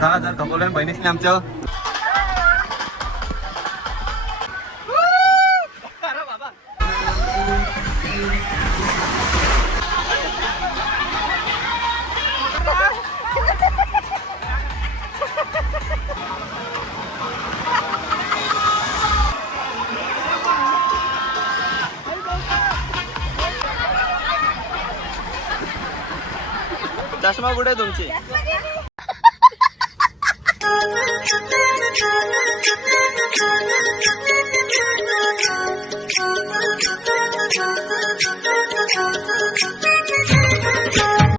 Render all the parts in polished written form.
6,000 खपवले बहिणीसने आमच्या. चष्मा कुठे तुमची?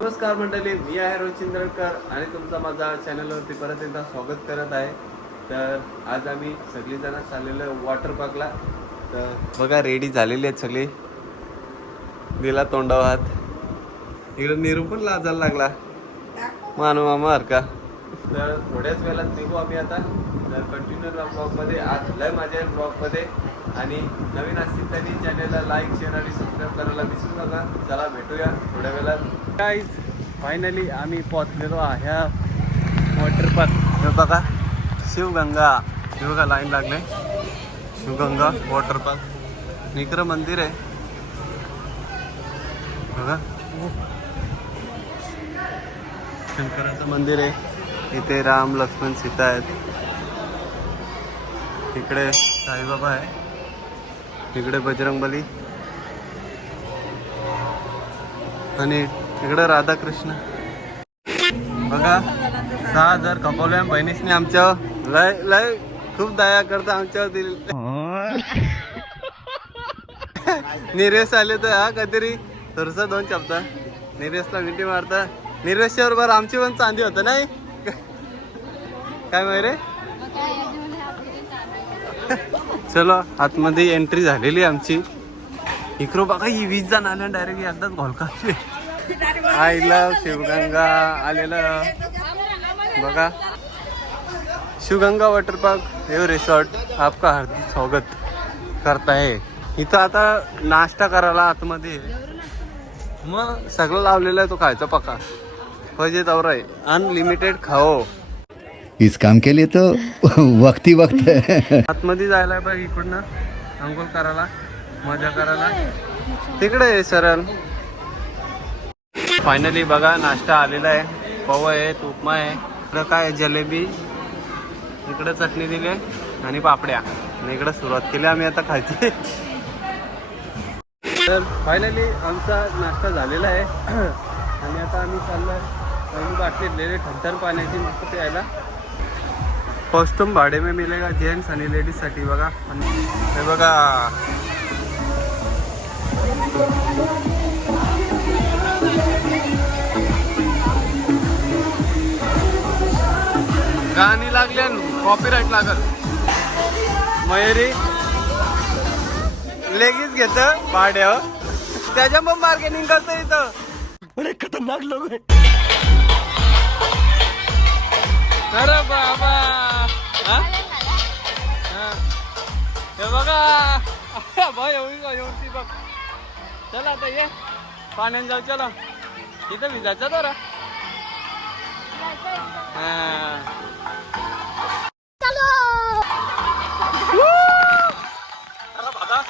नमस्कार मंडळी, मी आहे रोहित चिंदळकर आणि तुमचा माझा चॅनलवरती परत एकदा स्वागत करत आहे. तर आज आम्ही सगळीजण चाललेलो वॉटर पार्कला. तर बघा रेडी झालेली आहेत सगळी. दिला तोंडावर हात. इकडे निरू पण लाजायला लागला मानू मामा का. तर थोड्याच वेळात निघू आम्ही आता. तर कंटिन्यू ब्लॉगमध्ये आज लय मजा आहे ब्लॉगमध्ये. आणि नवीन असतील त्यांनी चॅनलला लाईक शेअर आणि सबस्क्राईब करायला विसरू नका. चला भेटूया थोड्या वेळात. गाईज फायनली आम्ही पोहोचलेलो ह्या वॉटर पार्क. हे बघा शिवगंगा. हे बघा लाईन लागले. Shivganga water park. इकडं मंदिर आहे बघा. शंकराचं मंदिर आहे. इथे राम लक्ष्मण सीता आहेत. इकडे साईबाबा आहे. इकडे बजरंगबली आणि इकडे राधाकृष्ण. बघा 6,000 खपवले बहिणीसने आमच्या. लय लय खूप दया करता आमच्यावर. निरेश आले तर हा कधीतरी थोडसा 2 चपता निरेशला विंटी मारता. निरेशच्या बरोबर आमची पण चांदी होतं नाही काय माहिती. चलो आतमध्ये एंट्री झालेली आमची. इकडं बघा ही 20 जण आल्या डायरेक्ट एकदाच घोलका. आय लव शिवगंगा आलेलं बघा. शिवगंगा वॉटर पार्क एव रिसॉर्ट आपका हार्दिक स्वागत करता है. इथं आता नाश्ता करायला आतमध्ये. मग सगळं लावलेलं आहे तो खायचा पक्का. फजे तवरा आहे. अनलिमिटेड खाओ. इस काम के लिए तो वक्त ही वक्त है. आतमध्ये जायला बघ इकडनं अंघोळ करायला मजा करायला. तिकडे सरळ. फायनली बघा नाश्ता आलेला आहे. पव आहे, उपमा आहे. इकडं काय जलेबी. इकडं चटणी दिली आणि पापड्या. आणि इकडं सुरुवात केली आम्ही आता खायची. तर फायनली आमचा नाश्ता झालेला आहे. आणि आता आम्ही चाललो आहे बाटली दिलेले ठणठण पाण्याची मस्त प्यायला. कॉस्ट्यूम भाडे में मिलेगा जेंट्स आणि लेडीजसाठी बघा. आणि हे बघा गाणी लागले कॉपीराईट लागल. मयुरी लेगीच घेत भाड्यावर. त्याच्या मग मार्केटिंग करतं इथं. बडे खतरनाक लोक आहे. अरे बाबा हे बघा भाई एवढी बघ. चला आता ये पाण्यात जाऊ. चला इथं भिजायचं जरा. अरे बाबा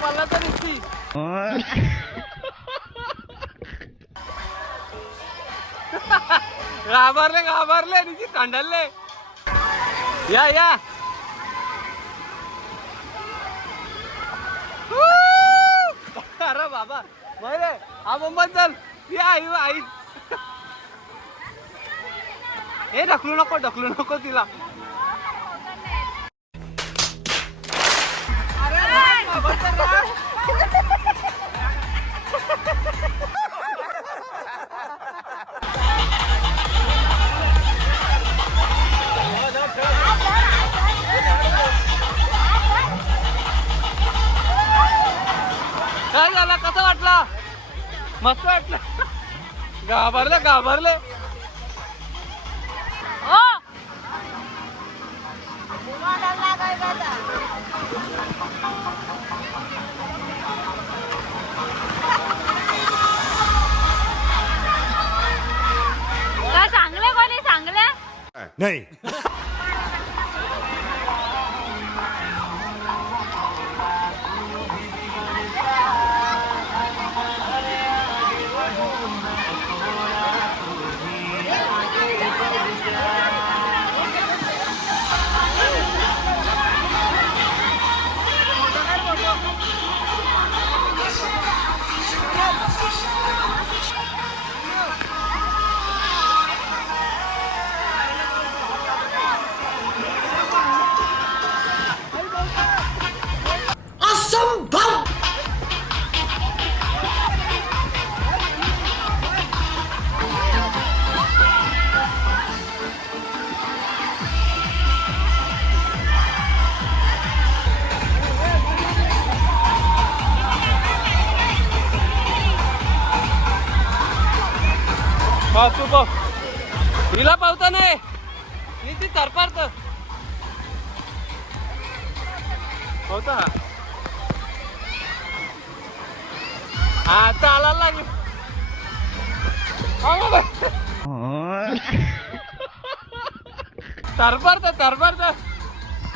पल्ला तर दिसती. घाबरले निची खंडले. या अरे बाबा रे हा मुंबईत चल. या आई हे ढकलू नको तिला. मस्त वाटलं. घाबरले. का चांगलं कोणी चांगलं नाही. हा तू पाव हिला पावता नाही ती तरपारत होता. हा आता आला लागेल. तरपारत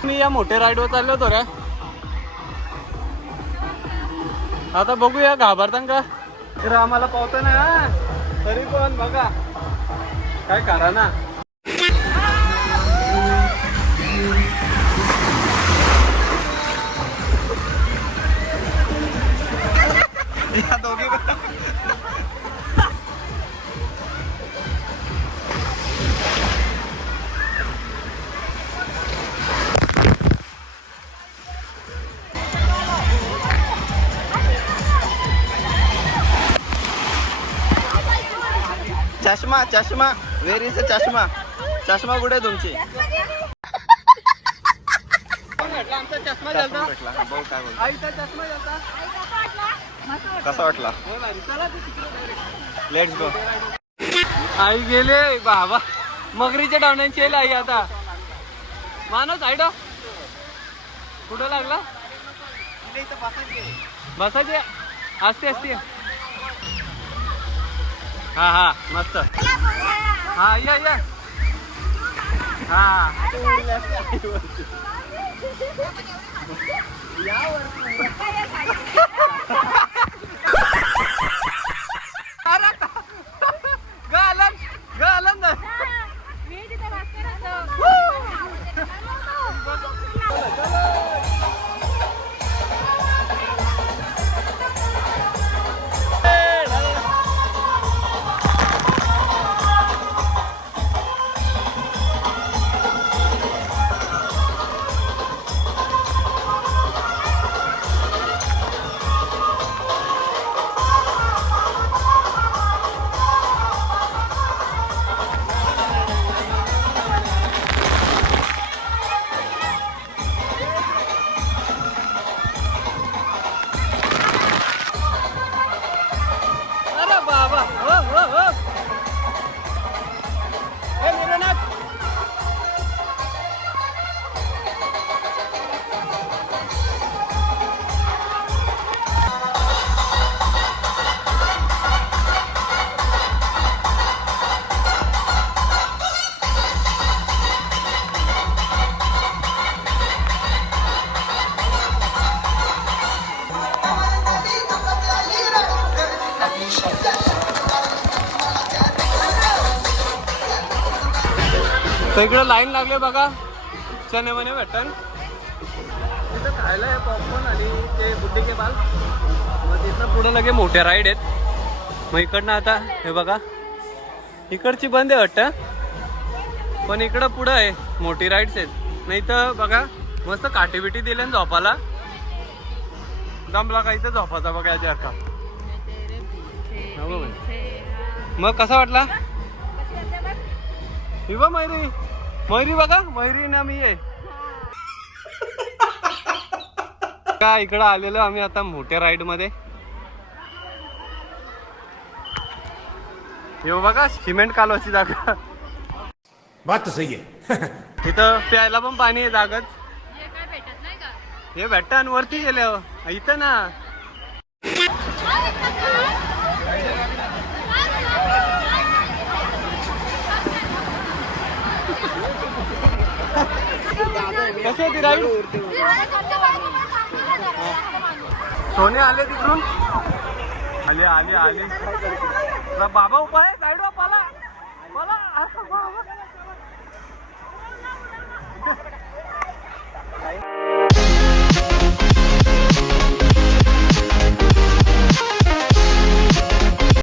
मी या मोठ्या राईड वर चाललो होतो रे. आता बघूया घाबरता का तर आम्हाला पावता ना तरी पण बघा काय करा ना. या दोघी चष्मा वेर इज चष्मा कुठे तुमची? आमचा चष्मा झाला. आईचा चष्मा झाला. कसा वाटला? Let's go. आई गेले बाबा मगरीच्या डावण्यांची येईल आई आता. मानव साईड कुठं लागला बसायचे असते. हा मस्त. हा या हा गालन मी तिथे भास्कर तर इकडे लाईन लागले बघा चने मने भेटन तिथं खायला आहे पॉपकॉर्न आणि ते बुड्डी के बाल. मग तिथनं पुढं लगे मोठ्या राईड आहेत. मग इकडनं आता हे बघा इकडची बंद आहे वाटतं पण इकडं पुढं आहे मोठी राईड्स आहेत. नाही तर बघा मस्त काठी बिटी दिले ना झोपाला दमला काही तर झोपाचा बघा याच्यासारखा. मग कसा वाटला ही बा मयुरी बघा मयुरी ना मी आहे का इकडं आलेलो आम्ही आता मोठ्या राईड मध्ये. हे बघा सिमेंट कालवाची जागा. बात तो सही है. इथं प्यायला पण पाणी आहे जागच. हे भेटत आणि वरती गेले इथं ना. कशी होती राईड? सोने आले तिकडून. आले आले आले. बाबा उपाय गाईड बापाला.